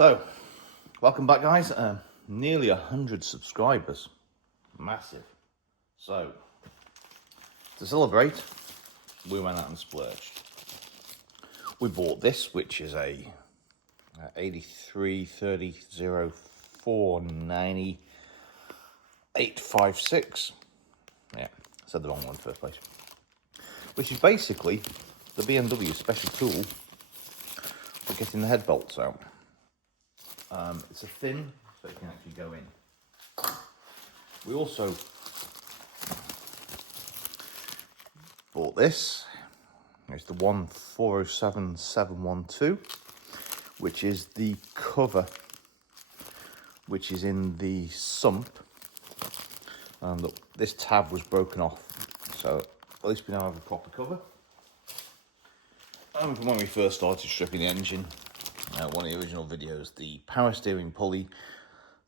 So, welcome back, guys. Nearly 100 subscribers. Massive. So, to celebrate, we went out and splurged. We bought this, which is a 83 30 04 90 856. Yeah, I said the wrong one in the first place. Which is basically the BMW special tool for getting the head bolts out. It's a thin, so it can actually go in. We also bought this. It's the 1407712, which is the cover, which is in the sump. And look, this tab was broken off, so at least we now have a proper cover. And from when we first started stripping the engine, one of the original videos, the power steering pulley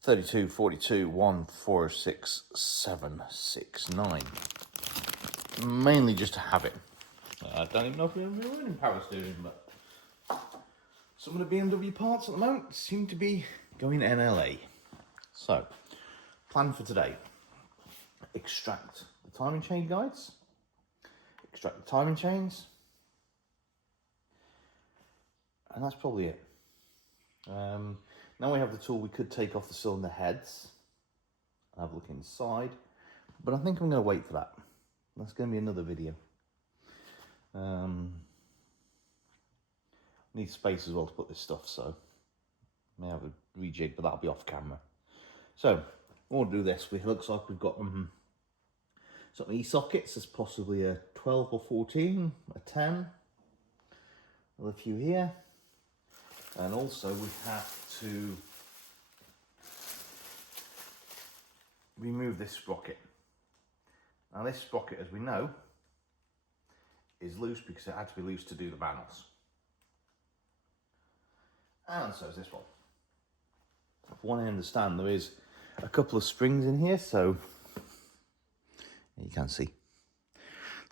3242146769. Mainly just to have it. I don't even know if we're running power steering, but some of the BMW parts at the moment seem to be going NLA. So, plan for today: extract the timing chain guides, extract the timing chains, and that's probably it. Now we have the tool, we could take off the cylinder heads and have a look inside, but I think I'm going to wait for that. That's going to be another video. Need space as well to put this stuff, so I may have a rejig, but that'll be off camera. So we'll do this. It looks like we've got some E-sockets. There's possibly a 12 or 14, a 10, a few here. And also we have to remove this sprocket. Now this sprocket, as we know, is loose because it had to be loose to do the panels. And so is this one. From what I understand, there is a couple of springs in here, so you can see.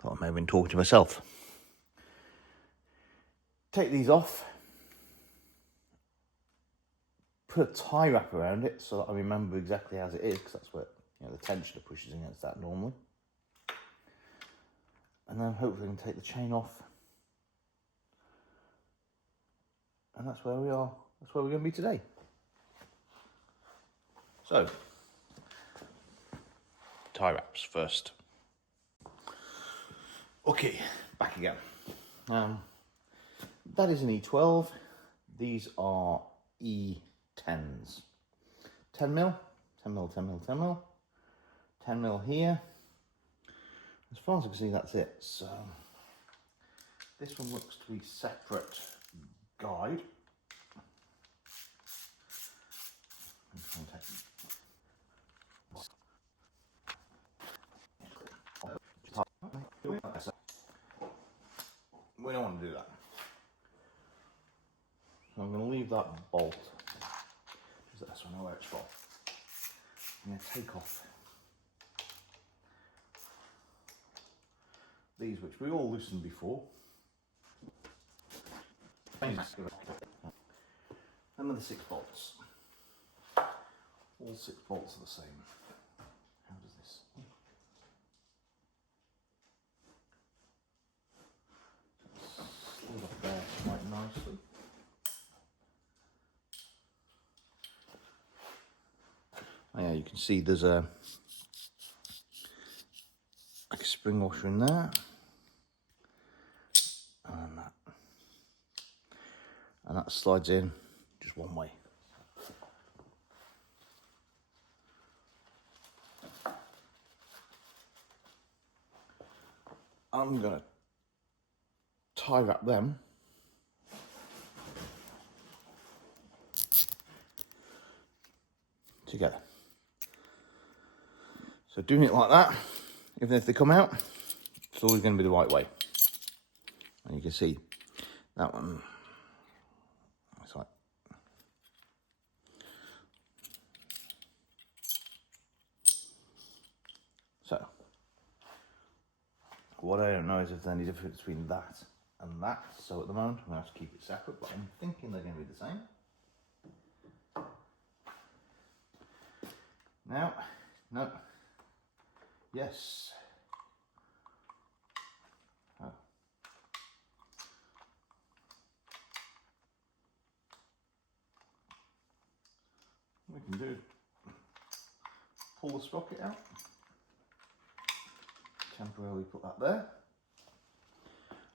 Thought I may have been talking to myself. Take these off. Put a tie wrap around it so that I remember exactly as it is, because that's where the tensioner pushes against that normally. And then hopefully I can take the chain off. And that's where we are. That's where we're going to be today. So, tie wraps first. Okay, back again. That is an E12. These are E10s. 10 mil, 10 mil, 10 mil, 10 mil. 10 mil here. As far as I can see, that's it. So this one looks to be separate guide. We don't want to do that. So I'm going to leave that bolt. So I know where it's from. I'm going to take off these, which we all loosened before. And then the 6 bolts. All 6 bolts are the same. How does this? Slid up there quite nicely. Oh yeah, you can see there's like a spring washer in there. And that slides in just one way. I'm going to tie wrap them together. So doing it like that, even if they come out, it's always going to be the right way. And you can see that one. It's like so. What I don't know is if there's any difference between that and that. So at the moment, I'm going to have to keep it separate, but I'm thinking they're going to be the same. Now, no, yes. Oh. What we can do, pull the sprocket out, temporarily put that there,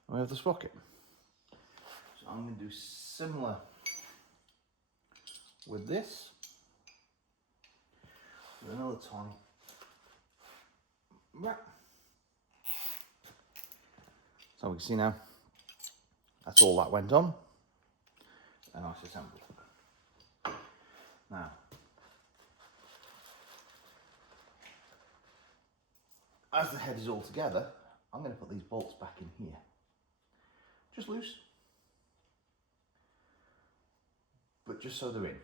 and we have the sprocket. So I'm going to do similar with this, with another tiny wrap. So we can see now, that's all that went on, and nice assembled. Now, as the head is all together, I'm going to put these bolts back in here. Just loose, but just so they're in.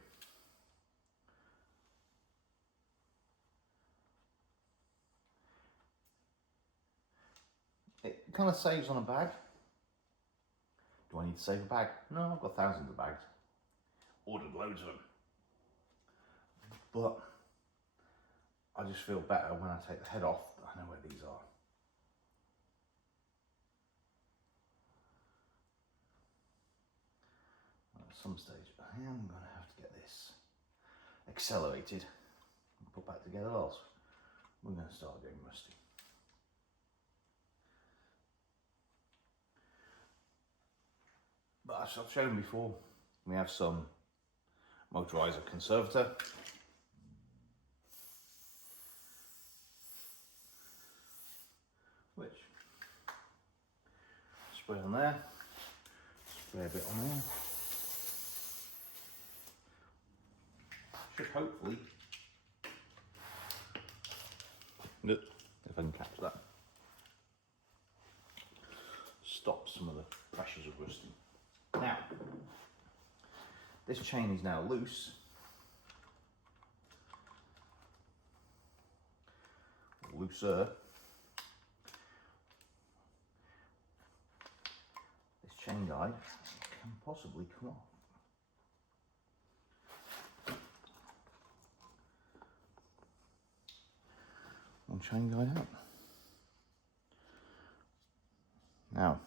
It kind of saves on a bag. Do I need to save a bag? No, I've got thousands of bags. Ordered loads of them. But I just feel better when I take the head off that I know where these are. At some stage I am going to have to get this accelerated and put back together, else we're going to start getting rusty. But as I've shown before, we have some motorizer conservator. Which, spray on there, spray a bit on there. Should hopefully, if I can catch that, stop some of the pressures of rusting. Now, this chain is now loose. Looser. This chain guide can possibly come off. One chain guide out. Now,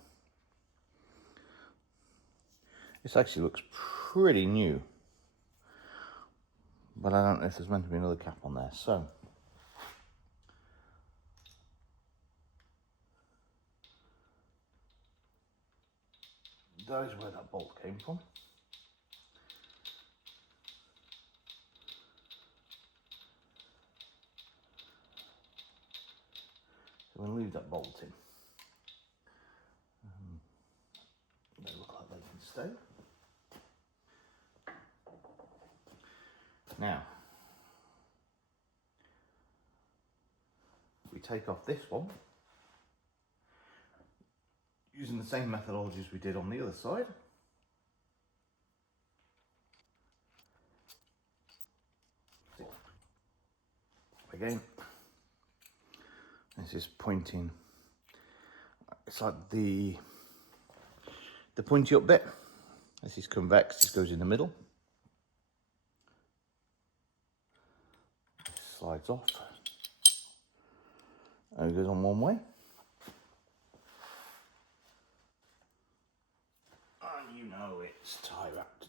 this actually looks pretty new, but I don't know if there's meant to be another cap on there, so that is where that bolt came from. So I'm going to leave that bolt in. They look like they can stay. Now, we take off this one, using the same methodology as we did on the other side. Again, this is pointing, it's like the pointy up bit. This is convex, this goes in the middle. This slides off, and it goes on one way. And you know it's tie wrapped.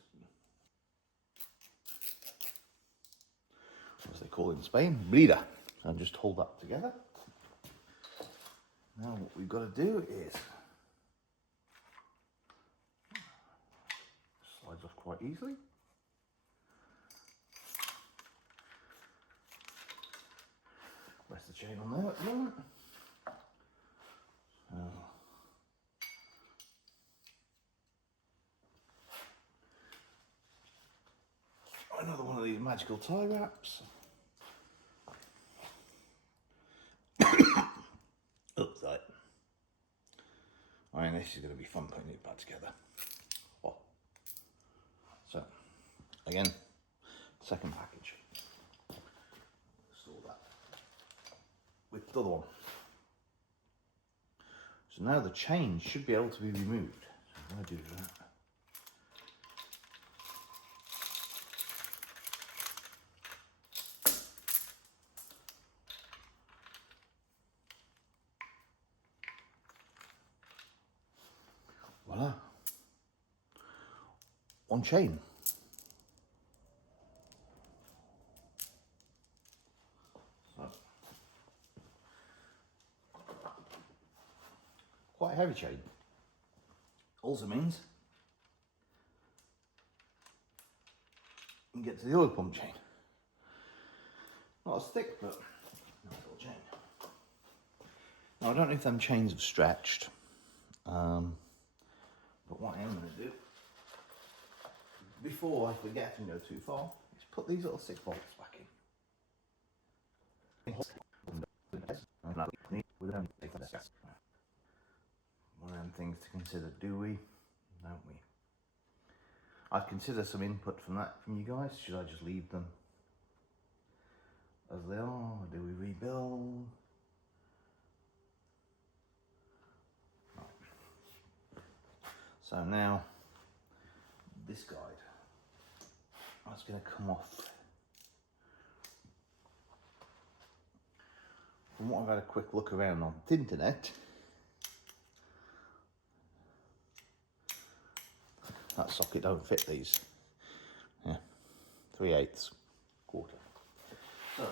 As they call it in Spain, brida. And just hold that together. Now what we've got to do is, slides off quite easily. Rest the chain on there at the moment. Another one of these magical tie wraps. Looks like. I mean, this is going to be fun putting it back together. Oh. So, again, second package. Store that with the other one. So now the chain should be able to be removed. So I'm going to do that. voila. One chain. So, quite a heavy chain. Also means you can get to the oil pump chain. Not as thick, but nice little chain. Now I don't know if them chains have stretched, but what I am going to do, before I forget and go too far, is put these little 6 bolts back in. One of them things to consider, do we? Don't we? I'd consider some input from you guys. Should I just leave them as they are? Do we rebuild? Right. So now this guide, that's going to come off. From what I've had a quick look around on the internet, that socket don't fit these. Yeah, 3/8, quarter. So,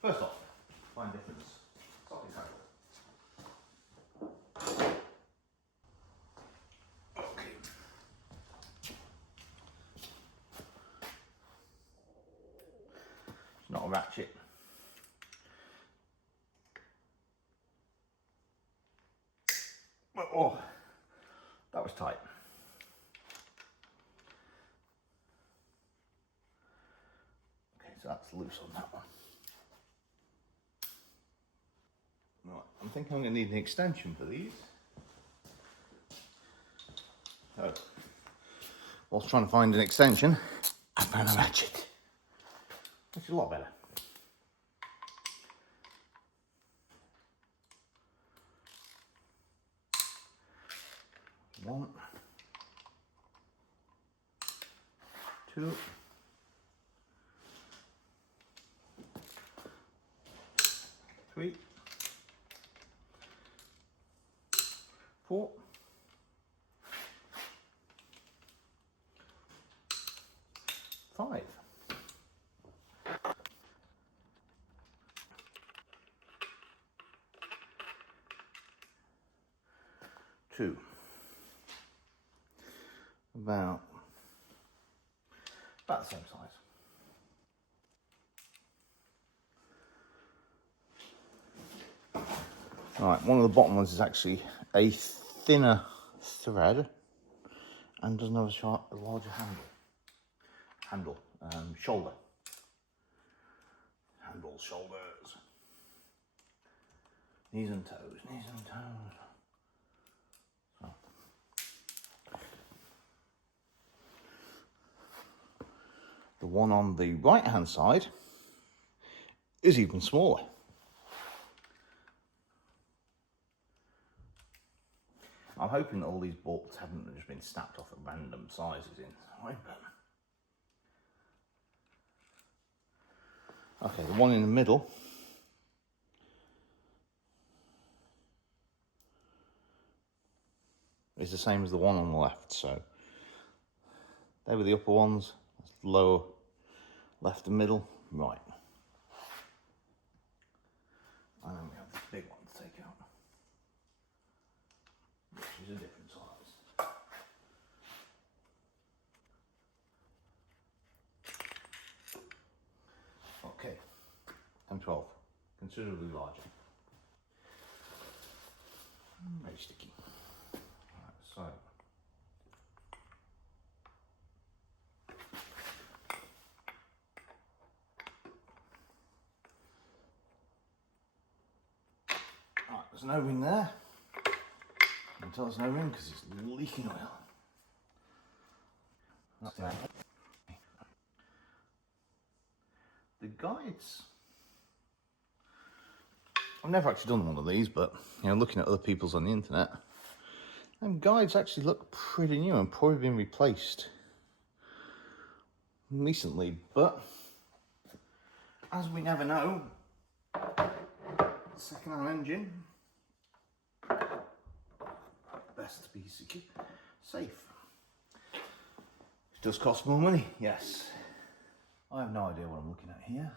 first off, find difference. Socket handle. Okay. It's not a ratchet. Oh, that was tight. Okay, so that's loose on that one. Right, I'm thinking I'm going to need an extension for these. So, whilst trying to find an extension, I found a ratchet, which is a lot better. One, two, three, 4, 5. Two. About the same size. Right, one of the bottom ones is actually a thinner thread and doesn't have a larger shoulder. Handles, shoulders, knees and toes. So. The one on the right hand side is even smaller. I'm hoping that all these bolts haven't just been snapped off at random sizes inside, but... Okay, the one in the middle is the same as the one on the left, so they were the upper ones, that's the lower, left and middle, right. And then we have this big one to take out, which is a different size. Okay, M12, considerably larger. Very sticky. Right, so right, there's no ring there. I can tell there's no ring because it's leaking oil. The guides, I've never actually done one of these, but looking at other people's on the internet, them guides actually look pretty new and probably been replaced recently, but as we never know, second-hand engine, the best to be secure, safe. It does cost more money, yes. I have no idea what I'm looking at here.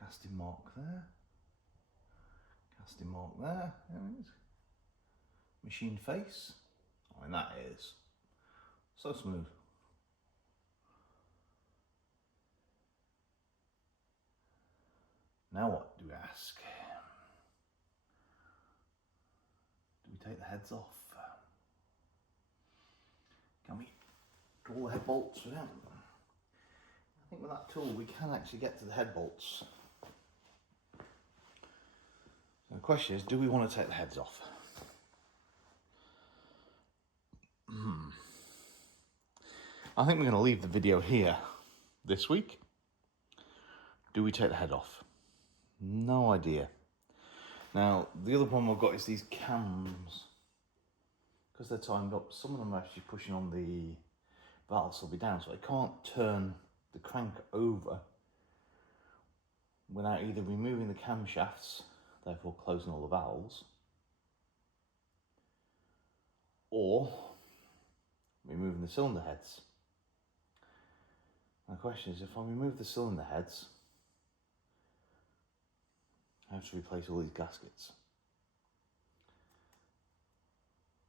Casting mark there. Casting mark there. There it is. Machine face. I mean, that is so smooth. Now what do we ask? Do we take the heads off? Can we draw the head bolts without them? I think with that tool we can actually get to the head bolts. So the question is, do we want to take the heads off? I think we're going to leave the video here this week. Do we take the head off? No idea. Now, the other problem I've got is these cams. Because they're timed up, some of them are actually pushing on the valves will be down, so I can't turn the crank over without either removing the camshafts, therefore closing all the valves, or removing the cylinder heads. And the question is, if I remove the cylinder heads, I have to replace all these gaskets.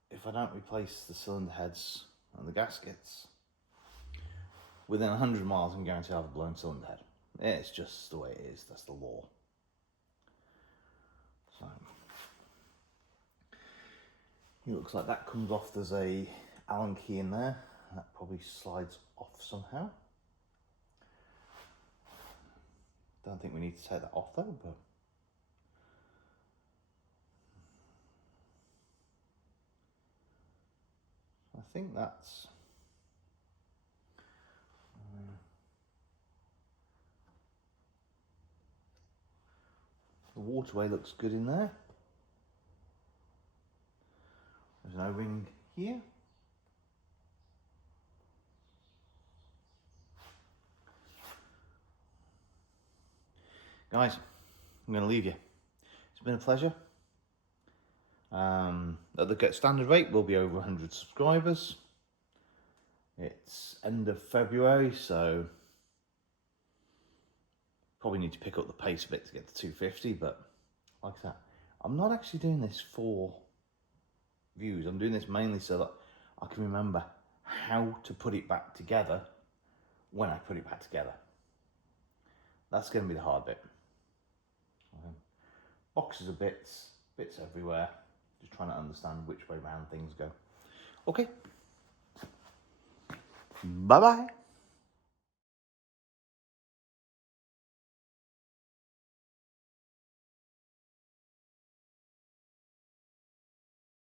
If I don't replace the cylinder heads and the gaskets, within 100 miles I'm guaranteed I'll have a blown cylinder head. It's just the way it is, that's the law. So, it looks like that comes off, there's a Allen key in there, that probably slides off somehow. Don't think we need to take that off though, but I think that's the waterway looks good in there. There's an O-ring here. Guys, I'm going to leave you. It's been a pleasure. At the standard rate, we'll be over 100 subscribers. It's end of February, so probably need to pick up the pace a bit to get to 250, but like I said, I'm not actually doing this for views. I'm doing this mainly so that I can remember how to put it back together when I put it back together. That's going to be the hard bit. Boxes of bits everywhere. Just trying to understand which way round things go. Okay. Bye-bye.